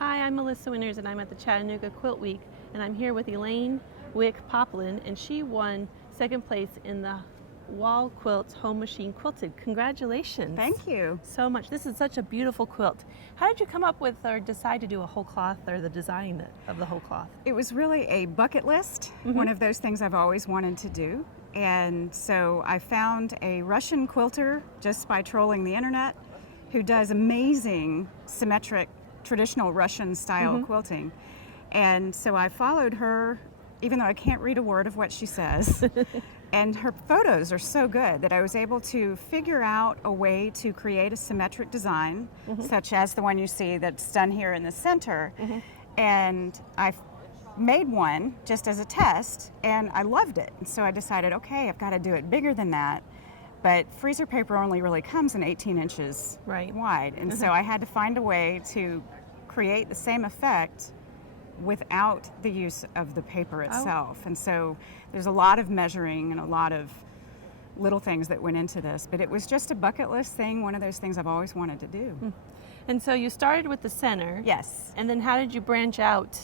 Hi, I'm Melissa Winters and I'm at the Chattanooga Quilt Week, and I'm here with Elaine Wick Poplin, and she won second place in the Wall Quilts Home Machine Quilted. Congratulations. Thank you. So much. This is such a beautiful quilt. How did you come up with or decide to do a whole cloth, or the design of the whole cloth? It was really a bucket list, one of those things I've always wanted to do. And so I found a Russian quilter just by trolling the internet who does amazing symmetric traditional Russian style quilting. And so I followed her, even though I can't read a word of what she says. And her photos are so good that I was able to figure out a way to create a symmetric design, such as the one you see that's done here in the center. And I made one just as a test, and I loved it. And so I decided, okay, I've got to do it bigger than that. But freezer paper only really comes in 18 inches wide. And so I had to find a way to create the same effect without the use of the paper itself. And so there's a lot of measuring and a lot of little things that went into this, but it was just a bucket list thing, one of those things I've always wanted to do. And so you started with the center. Yes. And then how did you branch out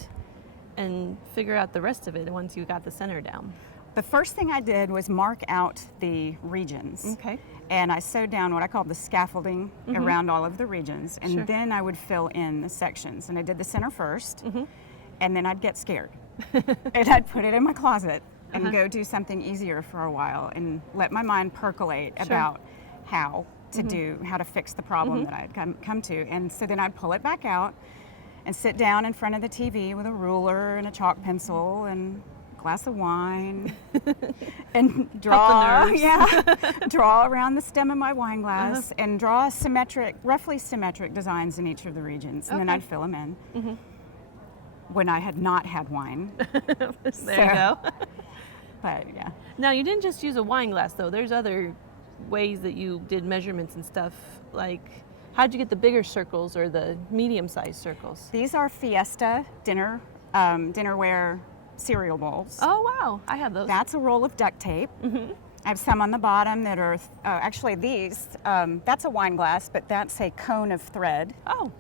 and figure out the rest of it once you got the center down? The first thing I did was mark out the regions. Okay. And I sewed down what I called the scaffolding around all of the regions, and then I would fill in the sections. And I did the center first, and then I'd get scared. And I'd put it in my closet and go do something easier for a while and let my mind percolate about how to do, how to fix the problem that I had come to. And so then I'd pull it back out and sit down in front of the TV with a ruler and a chalk pencil and glass of wine and draw, draw around the stem of my wine glass and draw symmetric, roughly symmetric designs in each of the regions, and then I'd fill them in when I had not had wine. There you go. But yeah. Now you didn't just use a wine glass though. There's other ways that you did measurements and stuff. Like, how'd you get the bigger circles or the medium-sized circles? These are Fiesta dinnerware cereal bowls. Oh wow, I have those. That's a roll of duct tape. I have some on the bottom that are, actually these, that's a wine glass, but that's a cone of thread. Oh.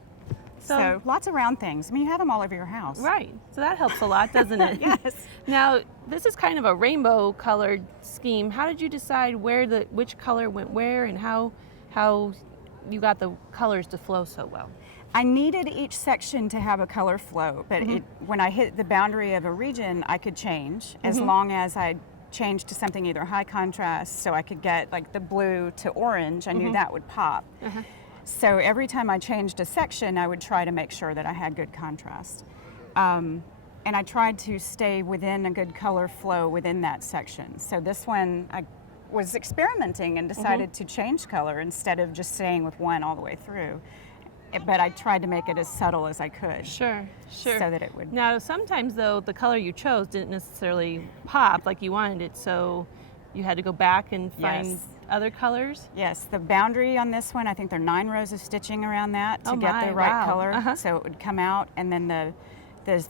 So lots of round things. I mean, you have them all over your house. Right, so that helps a lot, doesn't it? Yes. Now, this is kind of a rainbow colored scheme. How did you decide which color went where, and how you got the colors to flow so well? I needed each section to have a color flow, but when I hit the boundary of a region, I could change as long as I changed to something either high contrast, so I could get like the blue to orange. I knew that would pop. So every time I changed a section, I would try to make sure that I had good contrast. And I tried to stay within a good color flow within that section. So this one, I was experimenting and decided to change color instead of just staying with one all the way through. But I tried to make it as subtle as I could. Sure. So that it would. Now, sometimes though, the color you chose didn't necessarily pop like you wanted it, so you had to go back and find other colors? Yes, the boundary on this one, I think there are 9 rows of stitching around that to get the right color, so it would come out. And then the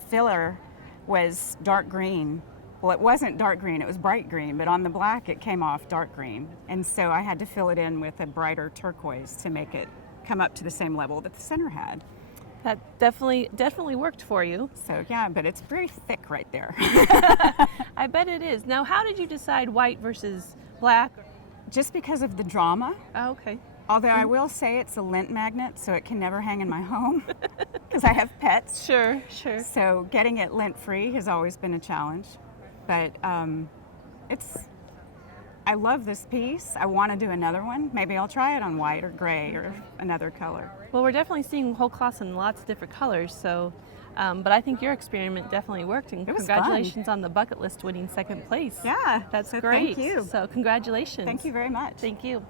filler was dark green. Well, it wasn't dark green, it was bright green, but on the black it came off dark green. And so I had to fill it in with a brighter turquoise to make it come up to the same level that the center had. That definitely worked for you. So yeah, but it's very thick right there. I bet it is. Now, how did you decide white versus black? Just because of the drama. Oh, okay. Although I will say it's a lint magnet, so it can never hang in my home because I have pets. Sure. So getting it lint-free has always been a challenge. But I love this piece. I want to do another one. Maybe I'll try it on white or gray or another color. Well, we're definitely seeing whole cloths in lots of different colors, so, but I think your experiment definitely worked, and congratulations on the bucket list winning second place. Yeah. That's so great. Thank you. So congratulations. Thank you very much. Thank you.